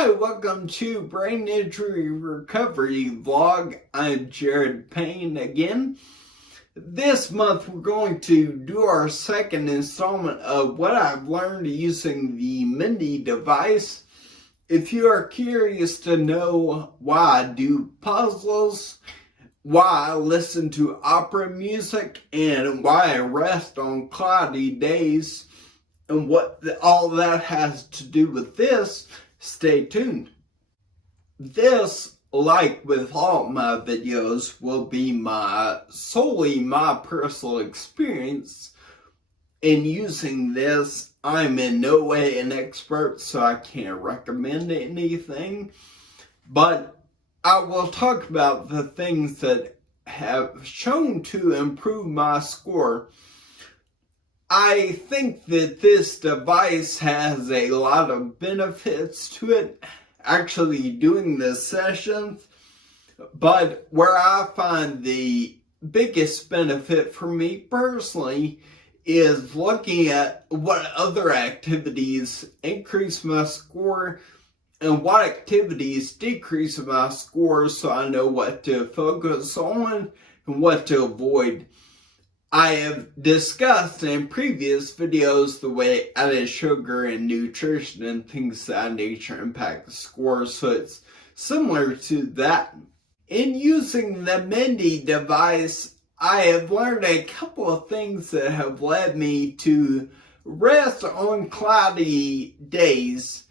Hi, welcome to Brain Injury Recovery Vlog. I'm Jared Payne again. This month we're going to do our second installment of what I've learned using the Mindy device. If you are curious to know why I do puzzles, why I listen to opera music, and why I rest on cloudy days, and what all that has to do with this, stay tuned. This, like with all my videos, will be solely my personal experience in using this. I'm in no way an expert, so I can't recommend anything, but I will talk about the things that have shown to improve my score. I think that this device has a lot of benefits to it, actually doing the sessions, but where I find the biggest benefit for me personally is looking at what other activities increase my score and what activities decrease my score, so I know what to focus on and what to avoid. I have discussed in previous videos the way added sugar and nutrition and things of that nature impact the score, so it's similar to that. In using the Mindy device, I have learned a couple of things that have led me to rest on cloudy days.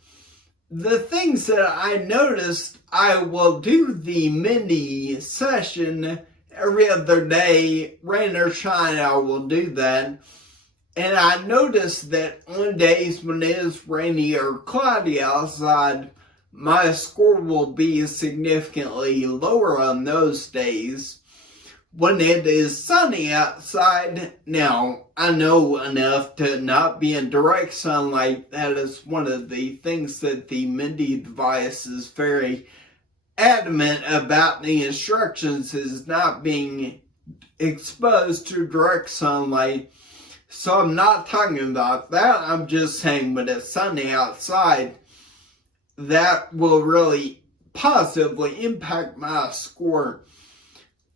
The things that I noticed, I will do the Mindy session every other day, rain or shine, I will do that. And I noticed that on days when it is rainy or cloudy outside, my score will be significantly lower on those days. When it is sunny outside, now I know enough to not be in direct sunlight. That is one of the things that the Mindy device is very adamant about. The instructions is not being exposed to direct sunlight, so I'm not talking about that. I'm just saying when it's sunny outside, that will really positively impact my score.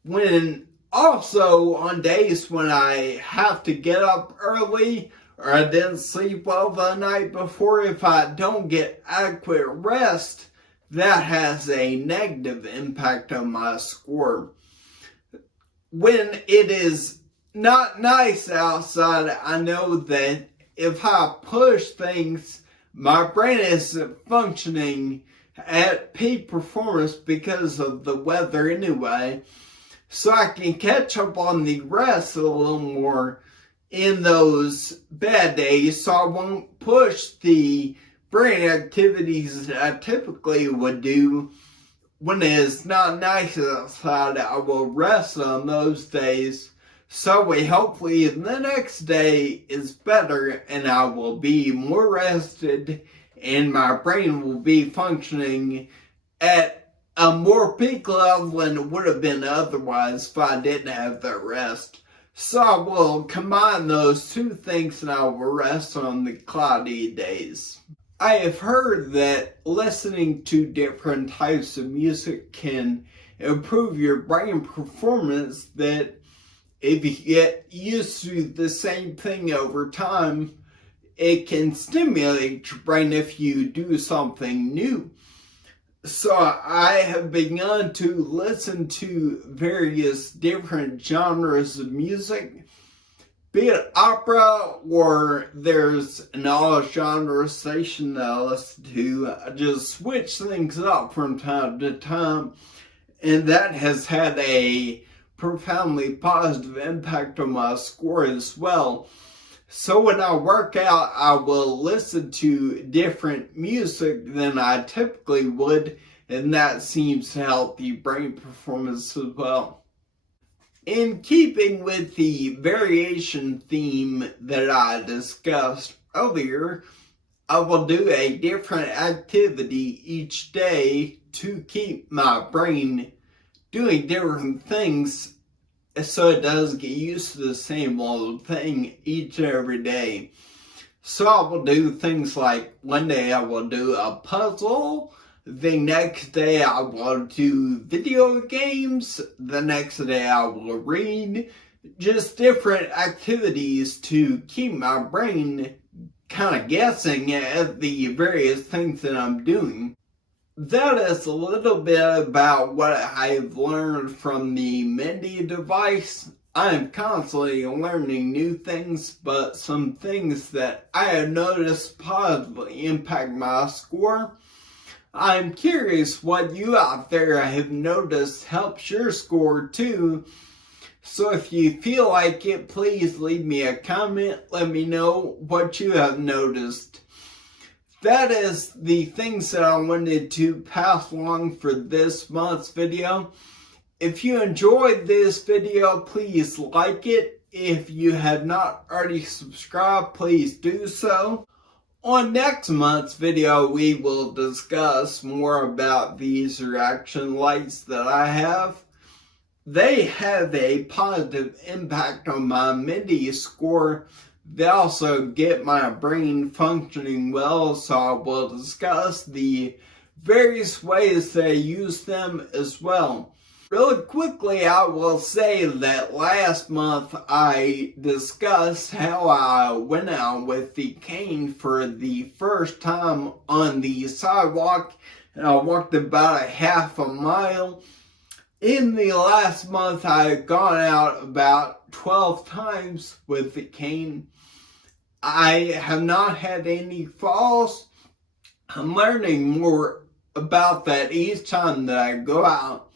When also on days when I have to get up early or I didn't sleep well the night before, if I don't get adequate rest, that has a negative impact on my score. When it is not nice outside, I know that if I push things, my brain isn't functioning at peak performance because of the weather anyway. So I can catch up on the rest a little more in those bad days, so I won't push the brain activities that I typically would do when it is not nice outside. I will rest on those days, so hopefully the next day is better and I will be more rested and my brain will be functioning at a more peak level than it would have been otherwise if I didn't have that rest. So I will combine those two things and I will rest on the cloudy days. I have heard that listening to different types of music can improve your brain performance, that if you get used to the same thing over time, it can stimulate your brain if you do something new. So I have begun to listen to various different genres of music, be it opera or there's an all-genre station that I listen to. I just switch things up from time to time, and that has had a profoundly positive impact on my score as well. So when I work out, I will listen to different music than I typically would, and that seems to help the brain performance as well. In keeping with the variation theme that I discussed earlier, I will do a different activity each day to keep my brain doing different things so it doesn't get used to the same old thing each and every day. So I will do things like one day I will do a puzzle, the next day I will do video games, the next day I will read, just different activities to keep my brain kind of guessing at the various things that I'm doing. That is a little bit about what I've learned from the Mindy device. I'm constantly learning new things, but some things that I have noticed positively impact my score. I'm curious what you out there have noticed helps your score too. So if you feel like it, please leave me a comment. Let me know what you have noticed. That is the things that I wanted to pass along for this month's video. If you enjoyed this video, please like it. If you have not already subscribed, please do so. On next month's video, we will discuss more about these reaction lights that I have. They have a positive impact on my Mindy score. They also get my brain functioning well, so I will discuss the various ways that I use them as well. Really quickly, I will say that last month I discussed how I went out with the cane for the first time on the sidewalk, and I walked about a half a mile. In the last month, I had gone out about 12 times with the cane. I have not had any falls. I'm learning more about that each time that I go out.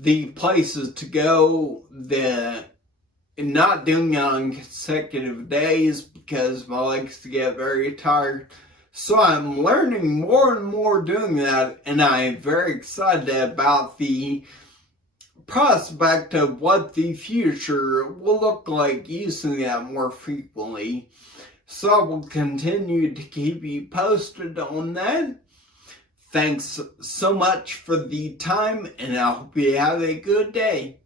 The places to go, not doing it on consecutive days because my legs get very tired. So I'm learning more and more doing that, and I'm very excited about the prospect of what the future will look like using that more frequently. So I will continue to keep you posted on that. Thanks so much for the time, and I hope you have a good day.